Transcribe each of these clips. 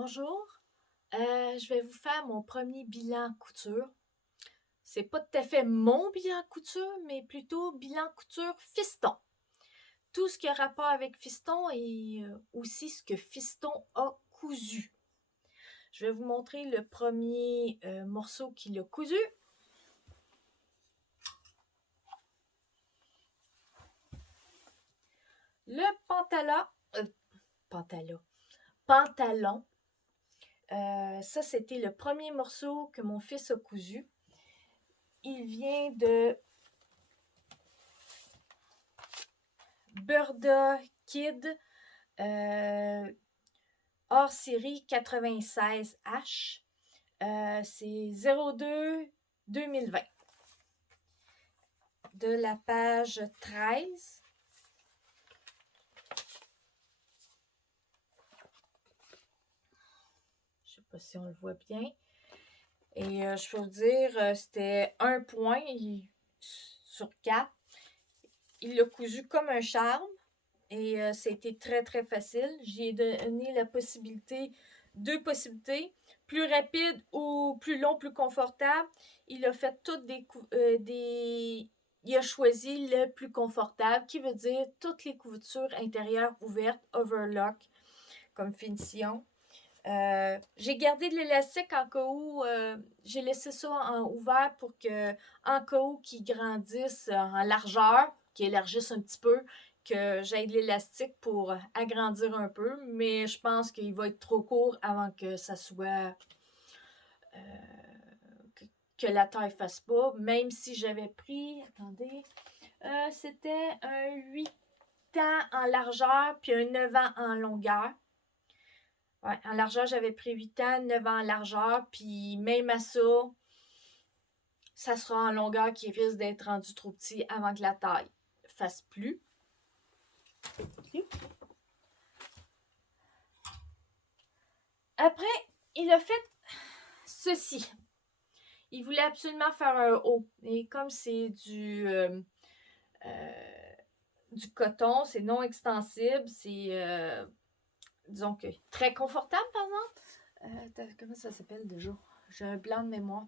Bonjour, je vais vous faire mon premier bilan couture. C'est pas tout à fait mon bilan couture, mais plutôt bilan couture fiston. Tout ce qui a rapport avec fiston et aussi ce que fiston a cousu. Je vais vous montrer le premier morceau qu'il a cousu. Le pantalon. Ça, c'était le premier morceau que mon fils a cousu. Il vient de Burda Kid hors série 96H. C'est 02-2020. De la page 13. Je ne sais pas si on le voit bien. Et je peux vous dire, c'était 1 point sur 4. Il l'a cousu comme un charme. Et c'était très, très facile. J'ai donné la possibilité, 2 possibilités, plus rapide ou plus long, plus confortable. Il a fait toutes il a choisi le plus confortable, qui veut dire toutes les coutures intérieures ouvertes, overlock, comme finition. J'ai gardé de l'élastique en cas où, j'ai laissé ça ouvert pour que, en cas où qu'il grandisse en largeur, qu'il élargisse un petit peu, que j'aille de l'élastique pour agrandir un peu, mais je pense qu'il va être trop court avant que ça soit que la taille fasse pas, même si j'avais pris, attendez, c'était un 8 ans en largeur puis un 9 ans en longueur. Ouais, en largeur, j'avais pris 8 ans, 9 ans en largeur, puis même à ça, ça sera en longueur qui risque d'être rendu trop petit avant que la taille fasse plus. Après, il a fait ceci. Il voulait absolument faire un haut. Et comme c'est du coton, c'est non extensible, c'est, disons que très confortable, par exemple. Comment ça s'appelle déjà? J'ai un blanc de mémoire.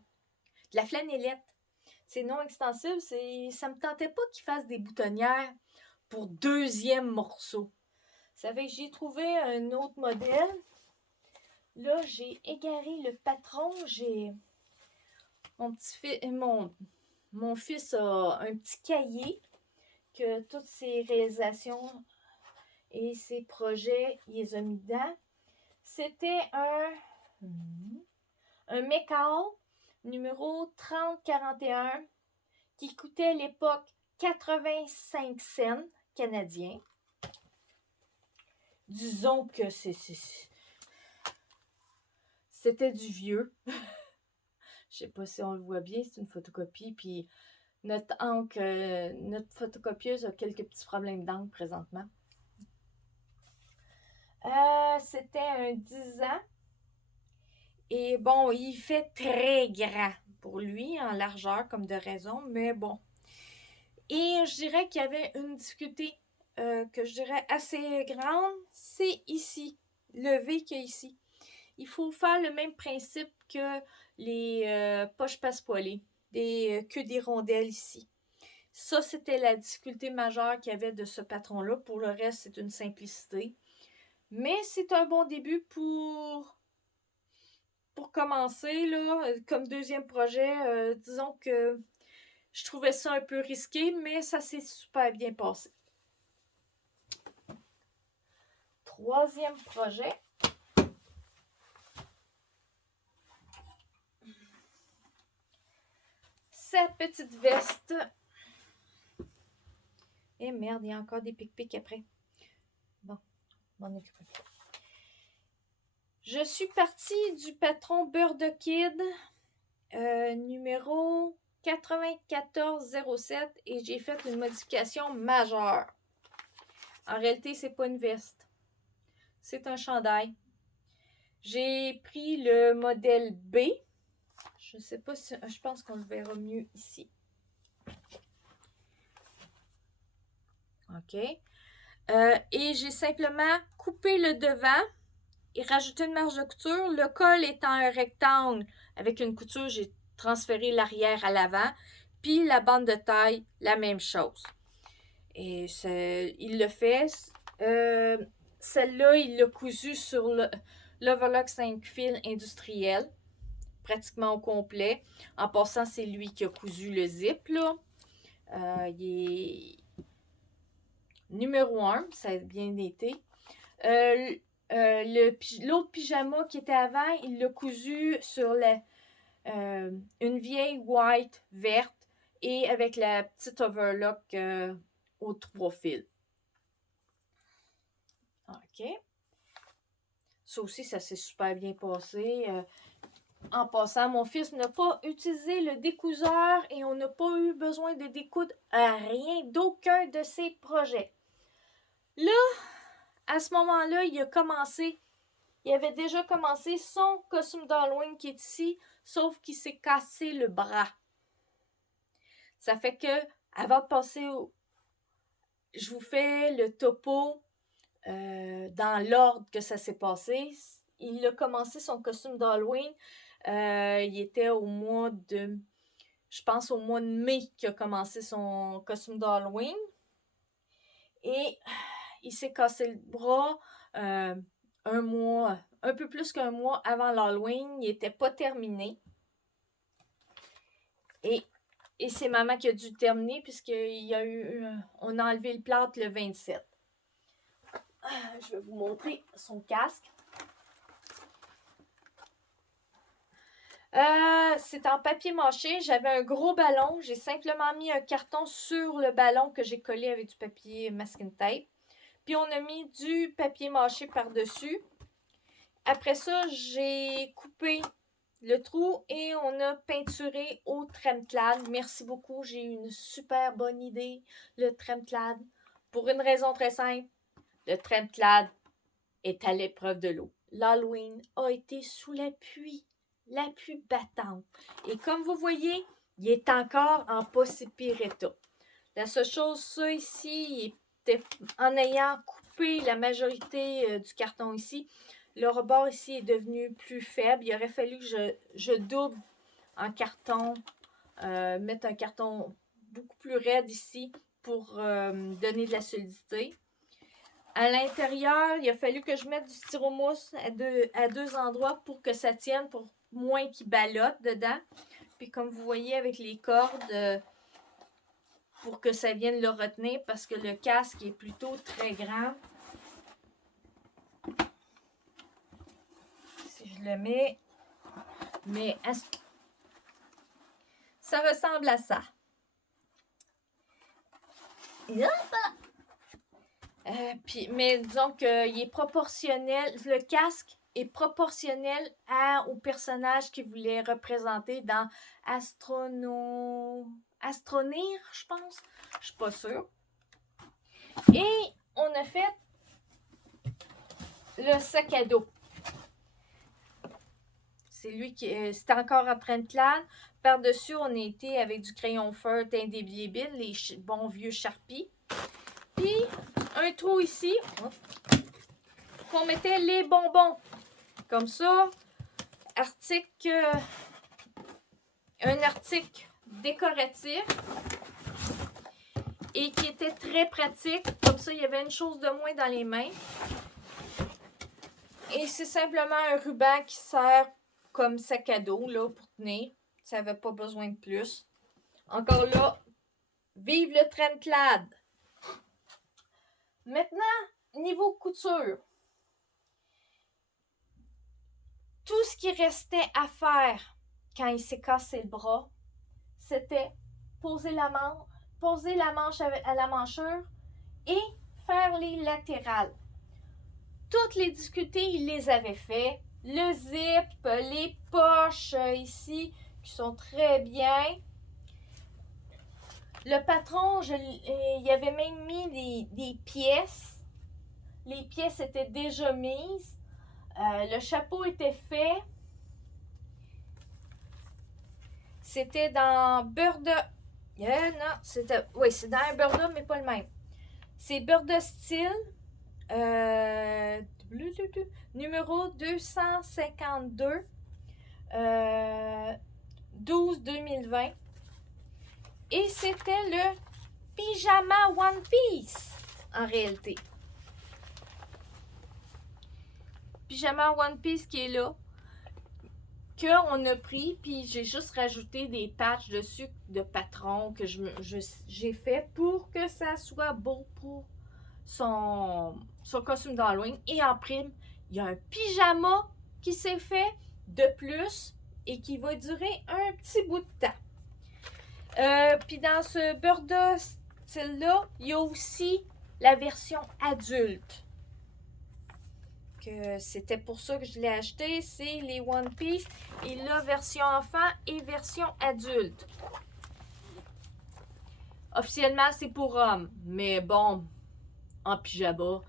De la flanellette. C'est non extensible. Ça me tentait pas qu'il fasse des boutonnières pour 2e morceau. Ça fait que j'ai trouvé un autre modèle. Là, j'ai égaré le patron. J'ai mon fils a un petit cahier que toutes ses réalisations et ses projets, il les a mis dedans. C'était un mécal numéro 3041 qui coûtait à l'époque 85 cents canadiens. Disons que c'était du vieux. Je sais pas si on le voit bien, c'est une photocopie. Puis notre photocopieuse a quelques petits problèmes d'encre présentement. C'était un 10 ans. Et bon, il fait très grand pour lui, en largeur, comme de raison, mais bon. Et je dirais qu'il y avait une difficulté que je dirais assez grande, c'est ici, le V qu'il y a ici. Il faut faire le même principe que les poches passepoilées, que des rondelles ici. Ça, c'était la difficulté majeure qu'il y avait de ce patron-là. Pour le reste, c'est une simplicité. Mais c'est un bon début pour commencer, là, comme 2e projet. Disons que je trouvais ça un peu risqué, mais ça s'est super bien passé. 3e projet. Sa petite veste. Et merde, il y a encore des pic-pics après. Bon, m'en occuper. Je suis partie du patron Burda Kid numéro 9407 et j'ai fait une modification majeure. En réalité, c'est pas une veste. C'est un chandail. J'ai pris le modèle B. Je sais pas si... Je pense qu'on le verra mieux ici. OK. Et j'ai simplement coupé le devant et rajouter une marge de couture. Le col étant un rectangle avec une couture, j'ai transféré l'arrière à l'avant. Puis la bande de taille, la même chose. Et il le fait. Celle-là, il l'a cousu sur l'Overlock 5 fils industriel, pratiquement au complet. En passant, c'est lui qui a cousu le zip, là. Il est numéro 1, ça a bien été. L'autre pyjama qui était avant, il l'a cousu sur une vieille white verte et avec la petite overlock aux 3 fils. OK. Ça aussi, ça s'est super bien passé. En passant, mon fils n'a pas utilisé le découseur et on n'a pas eu besoin de découdre à rien d'aucun de ses projets. Là, à ce moment-là, il avait déjà commencé son costume d'Halloween qui est ici, sauf qu'il s'est cassé le bras. Ça fait que, avant de passer je vous fais le topo dans l'ordre que ça s'est passé. Il a commencé son costume d'Halloween. Il était je pense au mois de mai qu'il a commencé son costume d'Halloween. Et il s'est cassé le bras un peu plus qu'un mois avant l'Halloween. Il n'était pas terminé. Et c'est maman qui a dû terminer on a enlevé le plâtre le 27. Je vais vous montrer son casque. C'est en papier mâché. J'avais un gros ballon. J'ai simplement mis un carton sur le ballon que j'ai collé avec du papier masking tape. Puis on a mis du papier mâché par-dessus. Après ça, j'ai coupé le trou et on a peinturé au Tremclad. Merci beaucoup. J'ai eu une super bonne idée. Le Tremclad. Pour une raison très simple. Le Tremclad est à l'épreuve de l'eau. L'Halloween a été sous la pluie battante. Et comme vous voyez, il est encore en pas si pire état. La seule chose, ça ici, en ayant coupé la majorité du carton ici, le rebord ici est devenu plus faible. Il aurait fallu que je double en carton, mettre un carton beaucoup plus raide ici pour donner de la solidité. À l'intérieur, il a fallu que je mette du styromousse à deux endroits pour que ça tienne, pour moins qu'il ballotte dedans. Puis comme vous voyez avec les cordes, pour que ça vienne le retenir, parce que le casque est plutôt très grand. Si je le mets, ça ressemble à ça. Mais disons qu'il est proportionnel, le casque est proportionnel au personnage qu'il voulait représenter dans Astronir, je pense. Je suis pas sûre. Et on a fait le sac à dos. C'est lui c'était encore en Tremclad. Par-dessus, on a été avec du crayon feutre indélébile, les bons vieux Sharpie. Puis, un trou ici, qu'on mettait les bonbons. Comme ça, un article décoratif et qui était très pratique. Comme ça, il y avait une chose de moins dans les mains. Et c'est simplement un ruban qui sert comme sac à dos là, pour tenir. Ça n'avait pas besoin de plus. Encore là, vive le Tremclad! Maintenant, niveau couture. Tout ce qui restait à faire quand il s'est cassé le bras, c'était poser la manche à la manchure et faire les latérales. Toutes les difficultés, il les avait fait. Le zip, les poches ici qui sont très bien. Le patron, il avait même mis des pièces. Les pièces étaient déjà mises. Le chapeau était fait. C'était dans Burda. Non, c'était. Oui, c'est dans un Burda, mais pas le même. C'est Burda Style. numéro 252, 12-2020. Et c'était le pyjama One Piece, en réalité. Pyjama One Piece qui est là, qu'on a pris, puis j'ai juste rajouté des patchs dessus de patron que j'ai fait pour que ça soit beau pour son costume d'Halloween. Et en prime, il y a un pyjama qui s'est fait de plus et qui va durer un petit bout de temps. Puis dans ce Burda style-là, il y a aussi la version adulte. Que c'était pour ça que je l'ai acheté, c'est les One Piece. Et là, version enfant et version adulte. Officiellement, c'est pour hommes. Mais bon, en pyjama,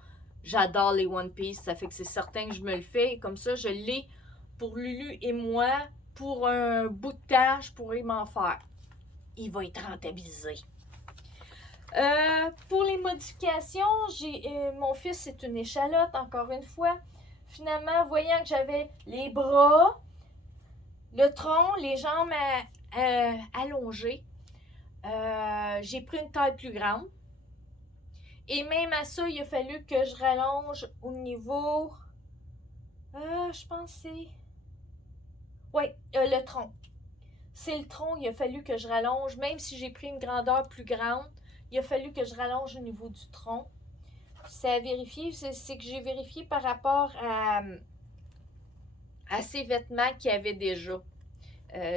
j'adore les One Piece. Ça fait que c'est certain que je me le fais. Et comme ça, je l'ai pour Lulu et moi. Pour un bout de temps, je pourrais m'en faire. Il va être rentabilisé. Pour les modifications, mon fils, c'est une échalote, encore une fois. Finalement, voyant que j'avais les bras, le tronc, les jambes allongées, j'ai pris une taille plus grande. Et même à ça, il a fallu que je rallonge au niveau... je pense que c'est... Oui, le tronc. C'est le tronc, il a fallu que je rallonge, même si j'ai pris une grandeur plus grande. Il a fallu que je rallonge au niveau du tronc. Ça a vérifié, c'est que j'ai vérifié par rapport à ces vêtements qu'il y avait déjà.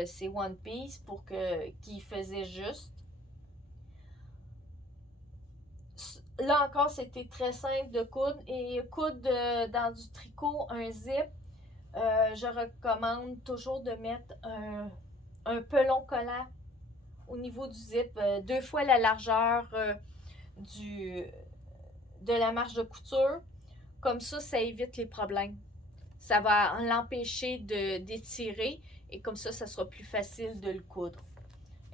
C'est One Piece pour qu'il faisait juste. Là encore, c'était très simple de coudre. Et coudre dans du tricot, un zip, je recommande toujours de mettre un pelon collant au niveau du zip, 2 fois la largeur de la marge de couture. Comme ça évite les problèmes. Ça va l'empêcher d'étirer et comme ça sera plus facile de le coudre.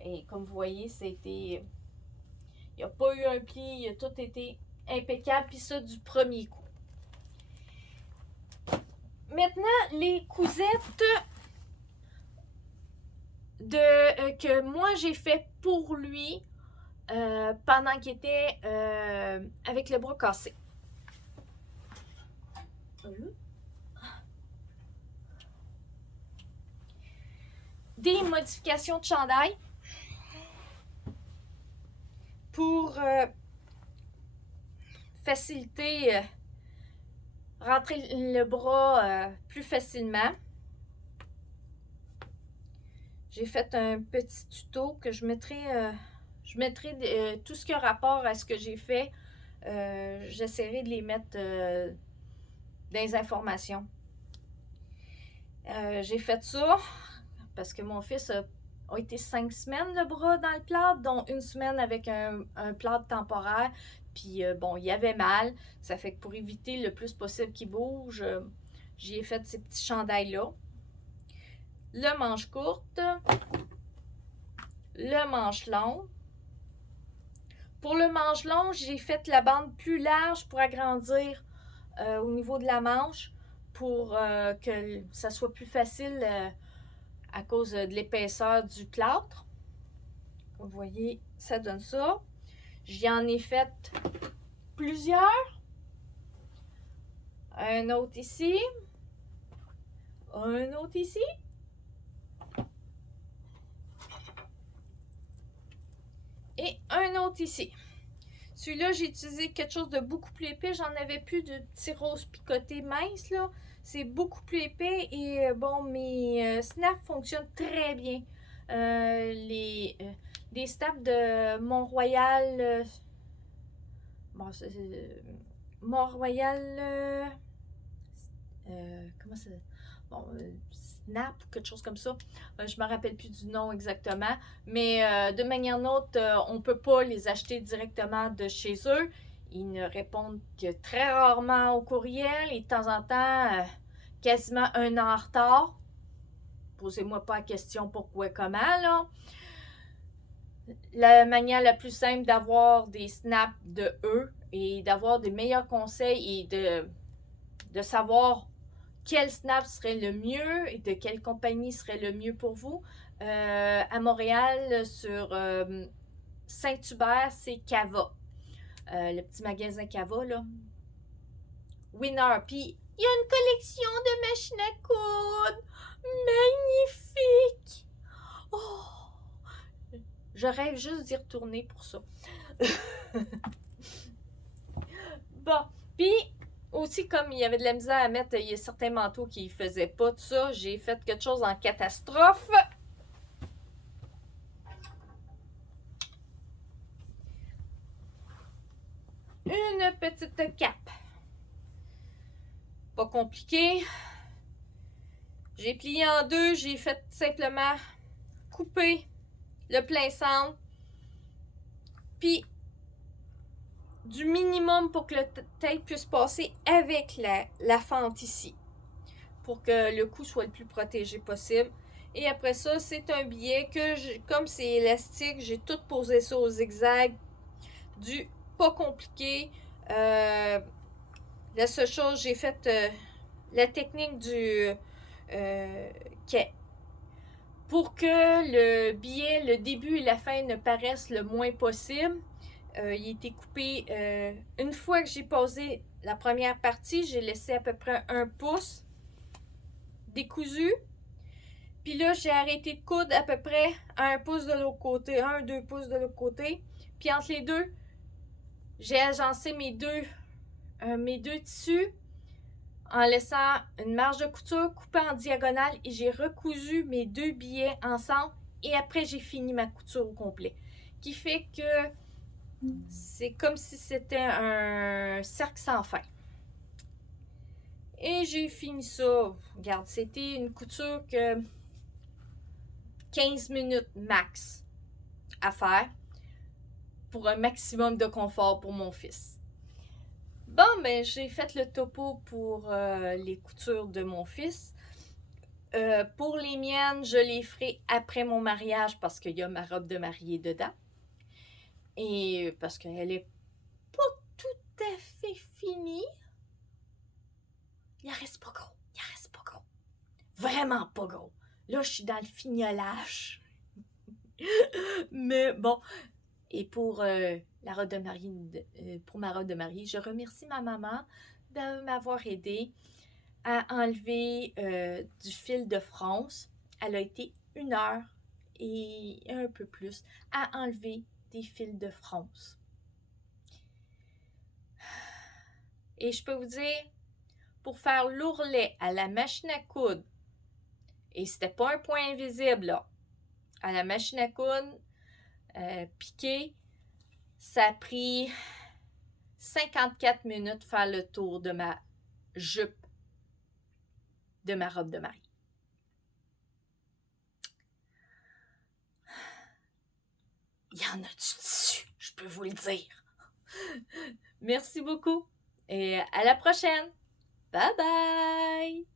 Et comme vous voyez, il n'y a pas eu un pli, il a tout été impeccable, puis ça du premier coup. Maintenant, les cousettes que moi j'ai fait pour lui pendant qu'il était avec le bras cassé. Des modifications de chandail pour faciliter rentrer le bras plus facilement. J'ai fait un petit tuto que je mettrai tout ce qui a rapport à ce que j'ai fait. J'essaierai de les mettre dans les informations. J'ai fait ça parce que mon fils a été 5 semaines le bras dans le plâtre, dont 1 semaine avec un plâtre temporaire. Puis bon, il avait mal. Ça fait que pour éviter le plus possible qu'il bouge, j'ai fait ces petits chandails-là. Le manche courte, le manche long. Pour le manche long, j'ai fait la bande plus large pour agrandir au niveau de la manche pour que ça soit plus facile à cause de l'épaisseur du plâtre. Comme vous voyez, ça donne ça. J'en ai fait plusieurs. Un autre ici. Un autre ici. Et un autre ici. Celui-là, j'ai utilisé quelque chose de beaucoup plus épais. J'en avais plus de petits roses picotés minces, là. C'est beaucoup plus épais et bon, mes snaps fonctionnent très bien. Les snaps de Mont-Royal... Mont-Royal... comment ça... Bon, Snap ou quelque chose comme ça. Je ne me rappelle plus du nom exactement. Mais de manière autre, on ne peut pas les acheter directement de chez eux. Ils ne répondent que très rarement au courriel et de temps en temps, quasiment 1 an en retard. Posez-moi pas la question pourquoi et comment, là. La manière la plus simple d'avoir des snaps de eux et d'avoir des meilleurs conseils et de savoir quel snap serait le mieux et de quelle compagnie serait le mieux pour vous. À Montréal, sur Saint-Hubert, c'est Cava. Le petit magasin Cava, là. Winner. Puis, il y a une collection de machines à coudre. Magnifique! Oh! Je rêve juste d'y retourner pour ça. Bon, puis aussi, comme il y avait de la misère à mettre, il y a certains manteaux qui ne faisaient pas tout ça, j'ai fait quelque chose en catastrophe. Une petite cape. Pas compliqué. J'ai plié en deux, j'ai fait simplement couper le plein centre, puis du minimum pour que le tape puisse passer avec la fente ici, pour que le cou soit le plus protégé possible. Et après ça, c'est un billet que, comme c'est élastique, j'ai tout posé ça au zigzag, du pas compliqué. La seule chose, j'ai fait la technique du quai. Pour que le billet, le début et la fin ne paraissent le moins possible, il a été coupé une fois que j'ai posé la première partie, j'ai laissé à peu près 1 pouce décousu. Puis là, j'ai arrêté de coudre à peu près à 1 pouce de l'autre côté, 1-2 pouces de l'autre côté. Puis entre les deux, j'ai agencé mes deux tissus en laissant une marge de couture coupée en diagonale et j'ai recousu mes 2 billets ensemble et après j'ai fini ma couture au complet. Qui fait que c'est comme si c'était un cercle sans fin. Et j'ai fini ça. Regarde, c'était une couture que 15 minutes max à faire pour un maximum de confort pour mon fils. Bon, ben j'ai fait le topo pour les coutures de mon fils. Pour les miennes, je les ferai après mon mariage parce qu'il y a ma robe de mariée dedans. Et parce qu'elle est pas tout à fait finie. Il en reste pas gros. Il en reste pas gros. Vraiment pas gros. Là, je suis dans le fignolage. Mais bon. Et pour la robe de mariée, pour ma robe de mariée, je remercie ma maman de m'avoir aidée à enlever du fil de France. Elle a été 1 heure et un peu plus à enlever des fils de France. Et je peux vous dire, pour faire l'ourlet à la machine à coudre, et c'était pas un point invisible là, à la machine à coudre piqué, ça a pris 54 minutes faire le tour de ma jupe de ma robe de mariée. Il y en a du tissu, je peux vous le dire. Merci beaucoup et à la prochaine. Bye bye!